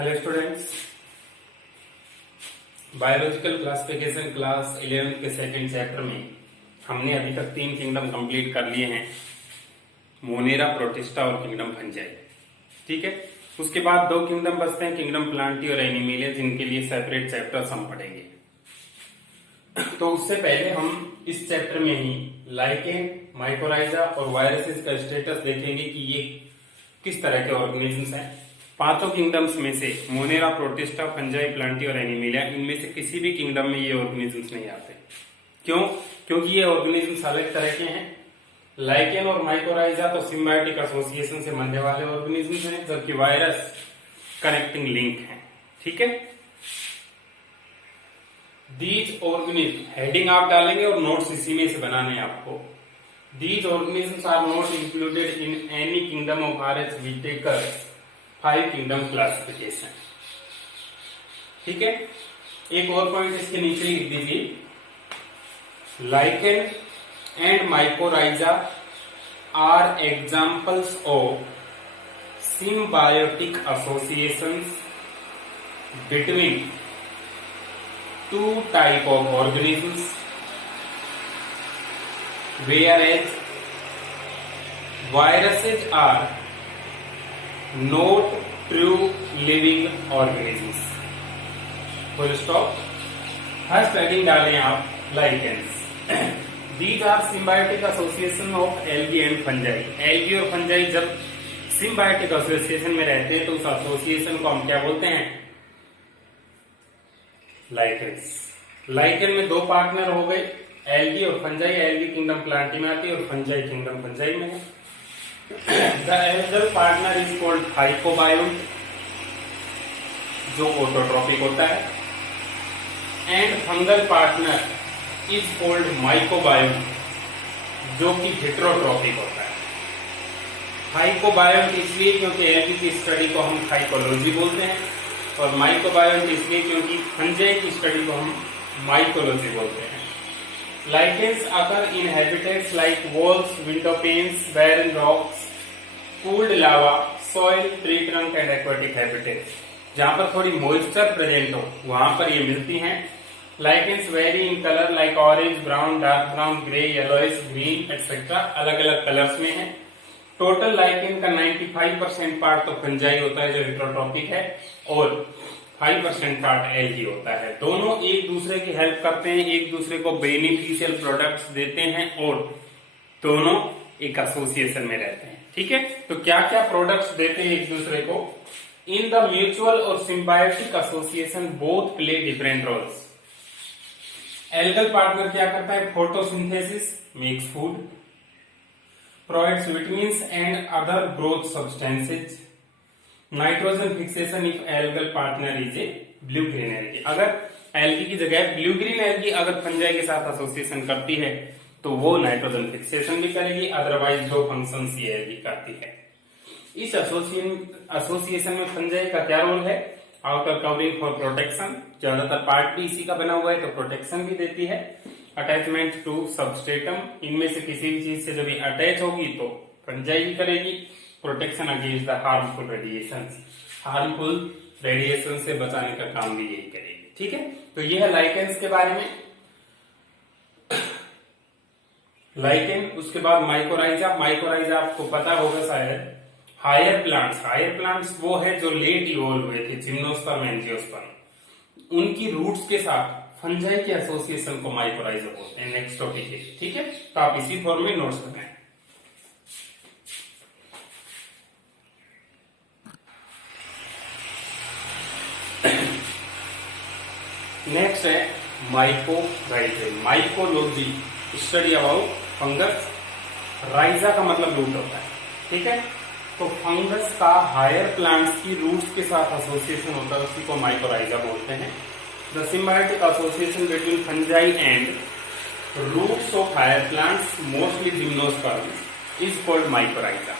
Hello students, biological classification class 11 के second chapter में हमने अभी तक 3 किंगडम कंप्लीट कर लिए हैं, मोनेरा, प्रोटिस्टा और किंगडम फंजाई। ठीक है, उसके बाद 2 किंगडम बचते हैं, किंगडम प्लांटी और एनिमेलिया, जिनके लिए सेपरेट चैप्टर्स हम पढ़ेंगे। तो उससे पहले हम इस चैप्टर में ही लाइकेन, माइकोराइजा और वायरसेस का स्टेटस देखेंगे कि ये किस तरह के ऑर्गेनिजम्स हैं। 5 किंगडम्स में से मोनेरा, प्रोटिस्टा, फंजाई, प्लांटी और एनिमेलिया, इनमें से किसी भी किंगडम में ये ऑर्गेनिजम्स नहीं आते। क्यों? क्योंकि ये ऑर्गेनिजम्स अलग तरह के हैं। लाइकेन और माइकोराइजा तो सिम्बायोटिक एसोसिएशन से बनने वाले ऑर्गेनिजम्स हैं, जबकि वायरस कनेक्टिंग लिंक है। ठीक है, दीज ऑर्गेनिज्म, हेडिंग आप डालेंगे और नोट्स इसी में से बनाने हैं आपको। These organisms are not included in any kingdom of R H Whittaker's 5 kingdom classification. ठीक है, एक और पॉइंट इसके नीचे लिख दीजिए, lichen and mycorrhiza are examples of symbiotic associations between 2 type of organisms, whereas viruses are not true living organisms. Full stop. First heading डालें आप, lichens. These are symbiotic association of algae and fungi. Algae और fungi जब symbiotic association में रहते हैं तो उस association को हम क्या बोलते हैं? लाइकेन्स। लाइकेन में 2 पार्टनर हो गए, एल्गी और फंजाई। एल्गी किंगडम प्लांटी में आती है और फंजाई किंगडम फंजाई में है। The algal partner is called phycobiont, जो ऑटोट्रॉपिक होता है, and fungal partner is called mycobiont, जो कि हेटेरोट्रॉपिक होता है। फाइकोबायोन्ट इसलिए क्योंकि एल्गी की स्टडी को हम फाइकोलॉजी बोलते हैं, और माइकोबायोन्ट इसलिए क्योंकि फंजाई की स्टडी को हम माइकोलॉजी बोलते हैं। Lichens occur in habitats like walls, window panes, barren rocks, cooled lava, soil, tree trunk and aquatic habitats. जहां पर थोड़ी मॉइस्चर प्रेजेंट हो वहां पर ये मिलती हैं। Lichens very in colour like orange, brown, dark brown, grey, yellowish, green etcetera, अलग अलग कलर्स में है। टोटल लाइकेन का 95% पार्ट तो फंजाई होता है जो हेटेरोट्रॉपिक है, और 5% पार्ट एल्गी होता है। दोनों एक दूसरे की हेल्प करते हैं, एक दूसरे को बेनिफिशियल प्रोडक्ट्स देते हैं, और दोनों एक एसोसिएशन में रहते हैं। ठीक है, तो क्या क्या प्रोडक्ट्स देते हैं एक दूसरे को? इन द म्यूचुअल और symbiotic association both play different roles. Algal partner क्या करता है? Photosynthesis, makes food, provides vitamins and other growth substances, nitrogen fixation if algal partner is a blue green algae. अगर एल्गी की जगह blue green algae अगर fungi के साथ association करती है तो वो नाइट्रोजन फिक्सेशन भी करेगी, अदरवाइज 2 फंक्शंस ये एल्गी करती है। इस एसोसिएशन में फंजाई का क्या रोल है? आउटर कवरिंग फॉर प्रोटेक्शन, ज्यादातर पार्ट भी इसी का बना हुआ है तो प्रोटेक्शन भी देती है। अटैचमेंट टू सबस्ट्रेटम, इनमें से किसी भी चीज से जब अटैच होगी तो फंजाई भी करेगी। Protection against the harmful radiation, harmful radiation से बचाने का काम भी यही करेगी। ठीक है, तो यह है लाइकेन्स के बारे में। लाइकेन, उसके बाद माइकोराइजा। माइकोराइजा आपको पता होगा शायद, हायर प्लांट्स वो है जो लेट इवॉल्व हुए थे, जिम्नोस्पर्म, एंजियोस्पर्म। उनकी रूट्स के साथ फंजाई के एसोसिएशन को माइकोराइजा बोलते हैं। नेक्स्ट टॉपिक है। ठीक है, तो आप इसी फॉर्म में नोट्स बनाएं। नेक्स्ट है mycorrhiza, mycology, study about fungus. राइजा का मतलब रूट होता है। ठीक है, तो फंगस का हायर प्लांट्स की रूट्स के साथ एसोसिएशन होता है, उसी को माइकोराइजा बोलते हैं। The symbiotic association between fungi and roots of higher plants, mostly gymnosperm, is called mycorrhiza.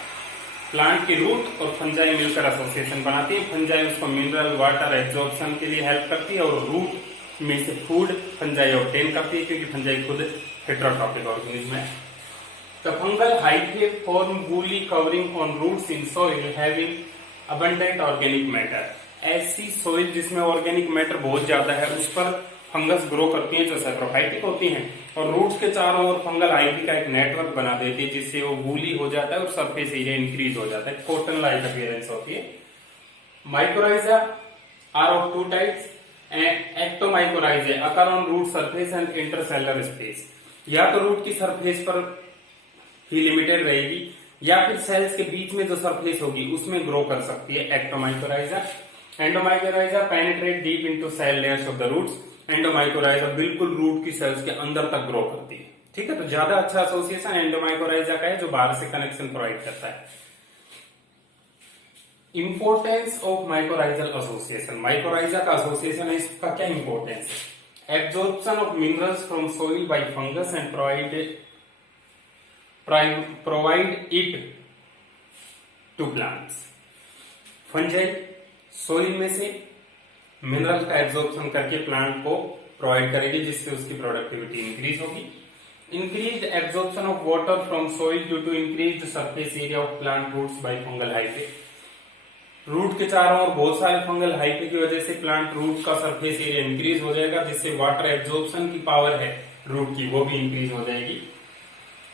Plant की रूट और फंजाई मिलकर एसोसिएशन बनाती है। फंजाई उसको मिनरल वाटर एब्जॉर्प्शन के लिए हेल्प करती है, और रूट में से फूड फंजाई ऑब्टेन करती है, क्योंकि फंजाई खुद हेटेरोट्रॉपिक ऑर्गेनिज्म है। The fungal hyphae form woolly covering on roots in soil having abundant organic matter. ऐसी सोइल जिसमें ऑर्गेनिक मैटर बहुत ज्यादा है उस पर फंगस ग्रो करती है जो सैप्रोफाइटिक होती हैं और रूट्स के चारों ओर फंगल आईवी का एक नेटवर्क बना देती है जिससे वो वूली हो जाता है और सरफेस एरिया इंक्रीज हो जाता है, कॉटन लाइक अपीयरेंस होती है। Mycorrhiza are of two types and ectomycorrhiza occur on root surface and intercellular space. या तो रूट की सरफेस पर ही लिमिटेड रहेगी या फिर सेल्स के बीच में जो सरफेस होगी उसमें ग्रो कर सकती है ectomycorrhiza. Endomycorrhiza penetrate deep into cell layers of the roots. Endomycorrhiza बिल्कुल रूट की सेल्स के अंदर तक ग्रो करती है। ठीक है, तो ज्यादा अच्छा एसोसिएशन एंडोमाइकोराइजा का है जो बाहर से कनेक्शन प्रोवाइड करता है। Importance of mycorrhizal association, mycorrhiza का एसोसिएशन है, इसका क्या इंपोर्टेंस है? Absorption of minerals from soil by fungus and provide it to plants. Fungi soil में से मिनरल का एब्जॉर्प्शन करके प्लांट को प्रोवाइड करेगी जिससे उसकी प्रोडक्टिविटी इंक्रीज होगी। Increased absorption of water from soil due to increased surface area of plant roots by fungal hyphae. Root के चारों ओर बहुत सारे फंगल हाइफे की वजह से प्लांट रूट का सरफेस एरिया इंक्रीज हो जाएगा जिससे वाटर एब्जॉर्प्शन की पावर है रूट की वो भी इंक्रीज हो जाएगी।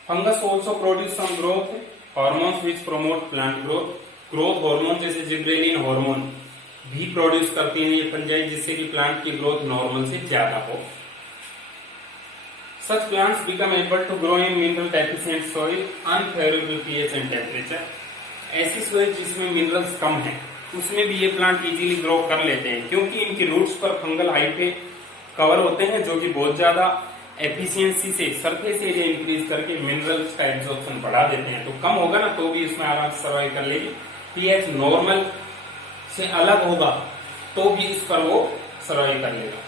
Fungus also produce some growth hormones which promote plant growth. Growth hormone जैसे जिब्रेलिन हार्मोन भी प्रोड्यूस करती है ये फंजाई जिससे कि प्लांट की ग्रोथ नॉर्मल से ज्यादा हो। Such plants become able to grow in mineral deficient soil unfavourable pH and temperature. ऐसी सॉइल जिसमें मिनरल्स कम है उसमें भी ये प्लांट इजीली ग्रो कर लेते हैं क्योंकि इनकी रूट्स पर फंगल हाइफे कवर होते हैं जो कि बहुत ज्यादा एफिशिएंसी से सरफेस एरिया इंक्रीज करके मिनरल्स का एब्जॉर्प्शन बढ़ा देते हैं। तो कम होगा ना तो भी इसमें आराम से सर्वाइव कर लेगी। पीएच नॉर्मल से अलग होगा तो भी इस पर वो सर्वाइव कर लेगा।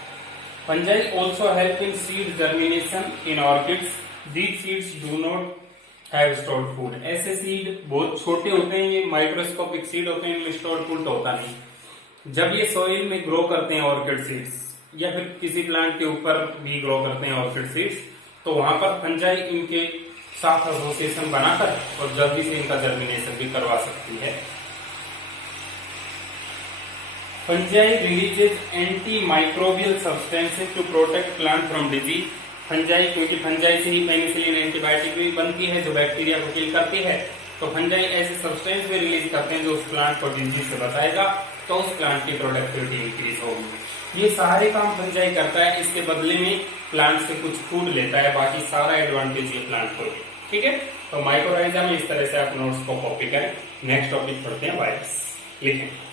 Fungi also help in seed germination in orchids. These seeds do not have stored food. ऐसे सीड बहुत छोटे होते हैं, ये माइक्रोस्कोपिक सीड होते हैं, इनमें स्टोर्ड फूड तो होता नहीं। जब ये सोइल में ग्रो करते हैं ऑर्किड सीड्स या फिर किसी प्लांट के ऊपर भी ग्रो करते हैं ऑर्किड सीड्स तो वहां पर फंजाई इनके साथ एसोसिएशन बनाकर और जल्दी से इनका जर्मिनेशन भी करवा सकती है। Fungi releases antimicrobial substances to protect plant from disease. Fungi क्योंकि फंजाई से ही पेनिसिलिन एंटीबायोटिक भी बनती है जो बैक्टीरिया को किल करती है, तो फंजाई ऐसे सब्सटेंस भी रिलीज करते हैं जो उस प्लांट को डिजीज से बचाएगा तो उस प्लांट की प्रोडक्टिविटी इंक्रीज होगी। ये सारे काम फंजाई करता है, इसके बदले में प्लांट से कुछ फूड लेता है, बाकी सारा एडवांटेज ये प्लांट को। ठीक है, तो माइकोराइजा में इस तरह से आप नोट्स को कॉपी करें। नेक्स्ट टॉपिक पढ़ते हैं वायरस। लिखें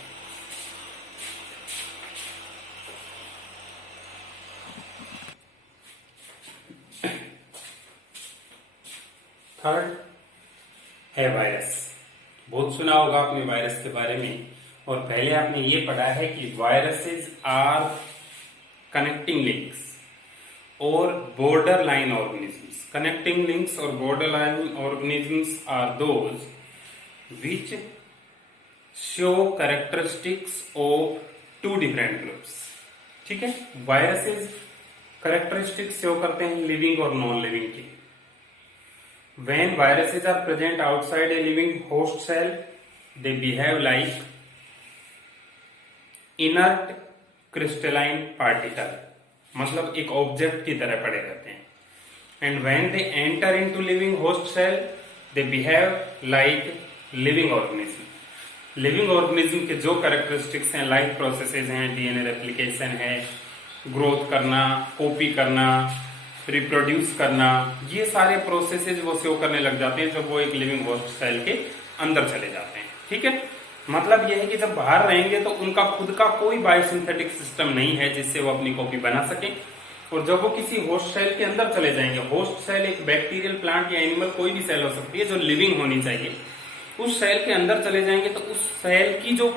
थर्ड है वायरस। बहुत सुना होगा आपने वायरस के बारे में और पहले आपने ये पढ़ा है कि वायरसेस आर कनेक्टिंग लिंक्स और border line organisms. Connecting links और border line organisms are those which show characteristics of two different groups. ठीक है, वायरसेस कैरेक्टरिस्टिक्स शो करते हैं लिविंग और नॉन लिविंग की। When viruses are present outside a living host cell, they behave like inert crystalline particle, मतलब एक object की तरह पड़े रहते हैं। And when they enter into living host cell, they behave like living organism. Living organism के जो characteristics हैं, लाइफ प्रोसेसेस हैं, डीएनए रेप्लिकेशन है, ग्रोथ करना, कॉपी करना, रिप्रोड्यूस करना, ये सारे प्रोसेसेस वो शो करने लग जाते हैं जब वो एक लिविंग होस्ट सेल के अंदर चले जाते हैं। ठीक है, मतलब ये है कि जब बाहर रहेंगे तो उनका खुद का कोई बायोसिंथेटिक सिस्टम नहीं है जिससे वो अपनी कॉपी बना सके, और जब वो किसी होस्ट सेल के अंदर चले जाएंगे, होस्ट सेल एक बैक्टीरियल, प्लांट या एनिमल कोई भी सेल हो सकती है जो लिविंग होनी चाहिए, उस सेल के अंदर चले जाएंगे तो उस सेल की जो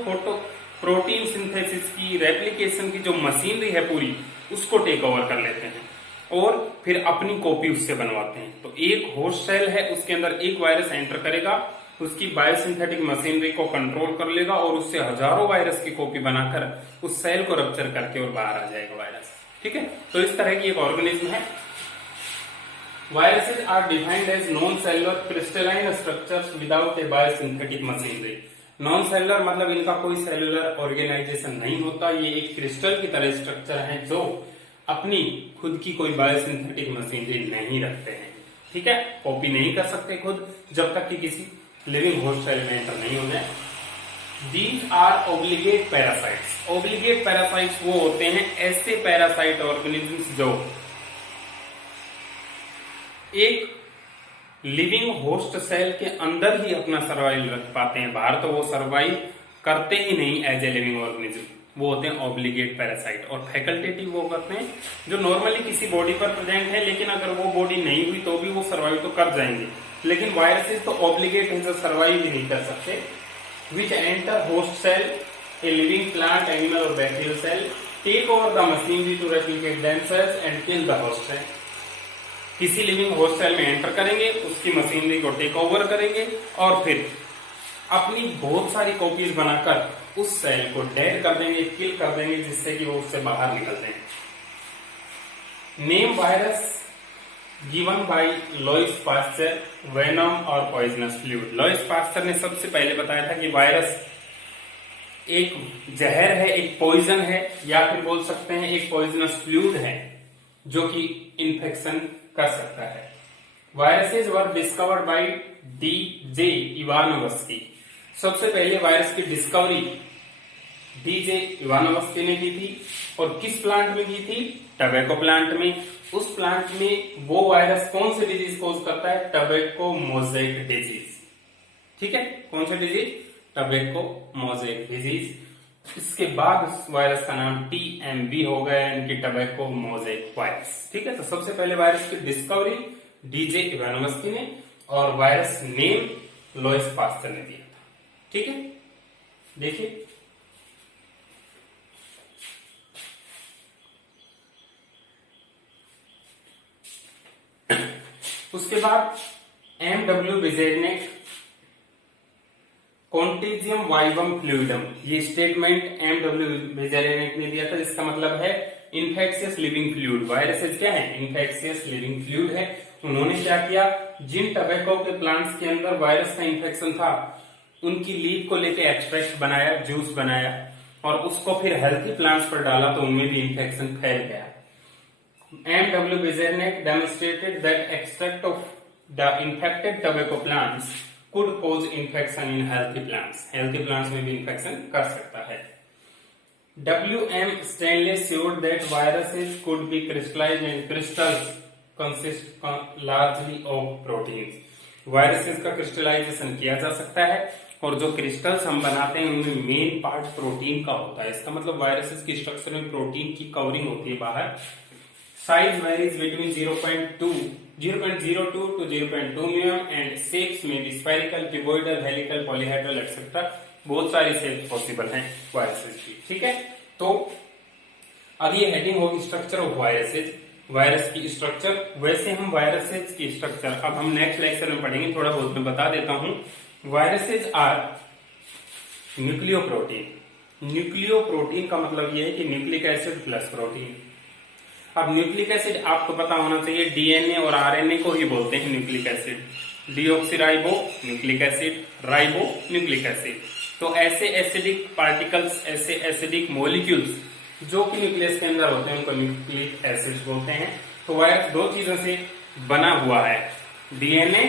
प्रोटीन सिंथेसिस की, रेप्लिकेशन की जो मशीनरी है पूरी, उसको टेक ओवर कर लेते हैं और फिर अपनी कॉपी उससे बनवाते हैं। तो एक होस्ट सेल है, उसके अंदर एक वायरस एंटर करेगा, उसकी बायोसिंथेटिक मशीनरी को कंट्रोल कर लेगा और उससे हजारों वायरस की कॉपी बनाकर उस सेल को रप्चर करके और बाहर आ जाएगा वायरस। ठीक है, तो इस तरह की एक ऑर्गेनिज्म है। Viruses are defined as non-cellular crystalline structures without a biosynthetic machinery. Non cellular मतलब इनका कोई सेलुलर ऑर्गेनाइजेशन नहीं होता, ये एक क्रिस्टल की तरह स्ट्रक्चर है जो अपनी खुद की कोई बायोसिंथेटिक मशीनरी नहीं रखते हैं। ठीक है, कॉपी नहीं कर सकते खुद जब तक कि किसी लिविंग होस्ट सेल में एंटर नहीं हो जाए। These are obligate parasites. Obligate parasites वो होते हैं ऐसे पैरासाइट ऑर्गेनिजम्स जो एक लिविंग होस्ट सेल के अंदर ही अपना सर्वाइवल रख पाते हैं, बाहर तो वो सर्वाइव करते ही नहीं एज ए लिविंग ऑर्गेनिज्म, वो होते हैं ऑब्लिगेट पैरासाइट। और फैकल्टेटिव वो करते हैं जो नॉर्मली किसी बॉडी पर प्रेजेंट है, लेकिन अगर वो बॉडी नहीं हुई तो भी वो सर्वाइव तो कर जाएंगे, लेकिन वायरसेस तो ऑब्लिगेट है जो सर्वाइव ही नहीं कर सकते। Which enter host cell, a living plant, animal और bacterial cell, take over the machinery to replicate themselves and kill the host cell. किसी लिविंग होस्ट सेल में एंटर करेंगे, उसकी मशीनरी को टेक ओवर करेंगे और फिर अपनी बहुत सारी कॉपीज बनाकर उस सेल को डेड कर देंगे, किल कर देंगे, जिससे कि वो उससे बाहर निकल जाए। Name virus given by Lewis pasture, venom और पॉइजनस फ्लूइड। लुईस पास्चर ने सबसे पहले बताया था कि वायरस एक जहर है, एक पॉइजन है, या फिर बोल सकते हैं एक पॉइजनस फ्लूइड है जो कि इन्फेक्शन कर सकता है। Viruses were discovered by DJ. Ivanovsky. सबसे पहले वायरस की डिस्कवरी डी.जे. इवानोव्स्की ने की थी, और किस प्लांट में की थी? टबैको प्लांट में। उस प्लांट में वो वायरस कौन से डिजीज कोज करता है? Tobacco mosaic disease. ठीक है, कौन सा डिजीज? Tobacco mosaic disease. इसके बाद उस वायरस का नाम TMV हो गया, यानी कि टबैको मोज़ेक वायरस। ठीक है, तो सबसे पहले वायरस की डिस्कवरी डी.जे. इवानोव्स्की ने, और वायरस नेम लुईस पास्चर ने दिया था। ठीक है, देखिए उसके बाद MW विजेरनेक कॉन्टेजियम वाइवम फ्लूइडम, ये स्टेटमेंट MW विजेरनेक ने दिया था, जिसका मतलब है इन्फेक्शियस लिविंग फ्लूइड। वायरसेस क्या है? इन्फेक्शियस लिविंग फ्लूइड है। उन्होंने क्या किया, जिन टबैको के प्लांट्स के अंदर वायरस का इन्फेक्शन था, उनकी लीफ को लेकर एक्सट्रैक्ट बनाया, जूस बनाया, और उसको फिर हेल्थी प्लांट्स पर डाला तो उनमें भी इन्फेक्शन फैल गया। MW Wizernek demonstrated that extract of the infected tobacco plants could cause infection in healthy plants. Healthy plants में भी infection कर सकता है। WM Stanley showed that viruses could be crystallized and crystals consist largely of proteins. Viruses का crystallization किया जा सकता है, और जो क्रिस्टल्स हम बनाते हैं उनमें मेन पार्ट प्रोटीन का होता है। इसका मतलब वायरसेस की स्ट्रक्चर में प्रोटीन की कवरिंग होती है बाहर। Size varies between 0.02 to 0.2 mm and shapes में भी spherical, cuboidal, helical, polyhedral etc. बहुत सारी शेप पॉसिबल हैं वायरसेस की। ठीक है, तो अब ये हेडिंग होगी स्ट्रक्चर ऑफ वायरसेस, वायरस की स्ट्रक्चर। वैसे हम वायरसेस की स्ट्रक्चर अब हम नेक्स्ट लेक्चर में पढ़ेंगे, थोड़ा बहुत मैं बता देता हूं। Viruses are nucleoprotein. न्यूक्लियोप्रोटीन का मतलब ये है कि न्यूक्लिक एसिड प्लस प्रोटीन। अब न्यूक्लिक एसिड आपको पता होना चाहिए, डीएनए और आरएनए को ही बोलते हैं nucleic acid. Deoxyribo nucleic acid, ribo nucleic acid. तो ऐसे एसिडिक पार्टिकल्स, ऐसे एसिडिक मॉलिक्यूल्स जो कि न्यूक्लियस के अंदर होते हैं, उनको न्यूक्लिक एसिड्स बोलते हैं। तो वायरस दो चीजों से बना हुआ है, डीएनए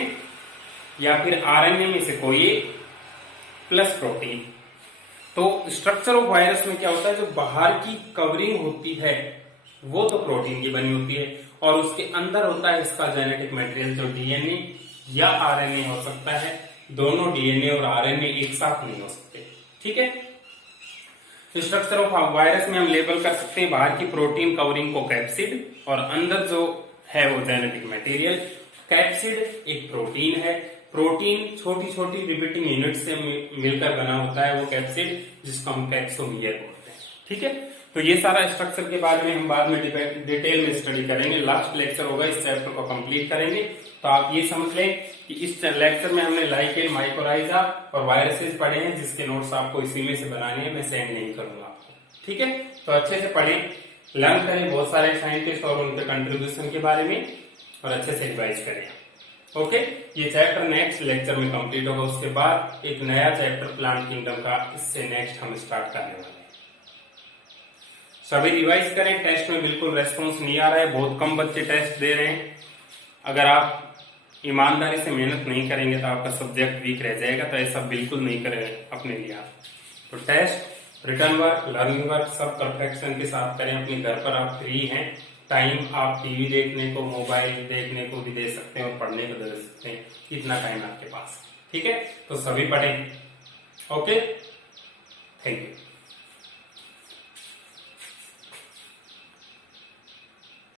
या फिर आरएनए में से कोई एक प्लस प्रोटीन। तो स्ट्रक्चर ऑफ वायरस में क्या होता है, जो बाहर की कवरिंग होती है वो तो प्रोटीन की बनी होती है, और उसके अंदर होता है इसका जेनेटिक मटेरियल जो डीएनए या आरएनए हो सकता है। दोनों डीएनए और आरएनए एक साथ नहीं हो सकते। ठीक है, स्ट्रक्चर ऑफ वायरस में हम लेबल कर सकते हैं बाहर की प्रोटीन कवरिंग को कैप्सिड, और अंदर जो है वो जेनेटिक मटेरियल। कैप्सिड एक प्रोटीन है, प्रोटीन छोटी छोटी रिपीटिंग यूनिट से मिलकर बना होता है वो कैप्सिड, जिसको हम कैप्सोमियर बोलते हैं। ठीक है, तो ये सारा स्ट्रक्चर के बारे में हम बाद में डिटेल में स्टडी करेंगे। लास्ट लेक्चर होगा, इस चैप्टर को कंप्लीट करेंगे। तो आप ये समझ लें कि इस लेक्चर में हमने लाइकेन, माइकोराइजा और वायरसेस पढ़े हैं, जिसके नोट्स आपको इसी में से बनाने हैं, मैं सेंड नहीं करूंगा आपको। ठीक है, तो अच्छे से पढ़ें, लर्न करें बहुत सारे साइंटिस्ट और उनके कंट्रीब्यूशन के बारे में, और अच्छे से रिवाइज करें। ओके, ये चैप्टर नेक्स्ट लेक्चर में कंप्लीट होगा। उसके बाद एक नया चैप्टर प्लांट किंगडम का, इससे नेक्स्ट हम स्टार्ट करने वाले हैं। सभी रिवाइज करें, टेस्ट में बिल्कुल रेस्पॉन्स नहीं आ रहा है, बहुत कम बच्चे टेस्ट दे रहे हैं। अगर आप ईमानदारी से मेहनत नहीं करेंगे तो आपका सब्जेक्ट वीक रह जाएगा, तो ऐसा बिल्कुल नहीं करें अपने लिए आप। तो test, return work, learning work सब परफेक्शन के साथ करें। अपने घर पर आप फ्री हैं, टाइम आप टीवी देखने को, मोबाइल देखने को भी दे सकते हैं और पढ़ने को दे सकते हैं, कितना टाइम आपके पास। ठीक है, तो सभी पढ़ें। Okay, thank you.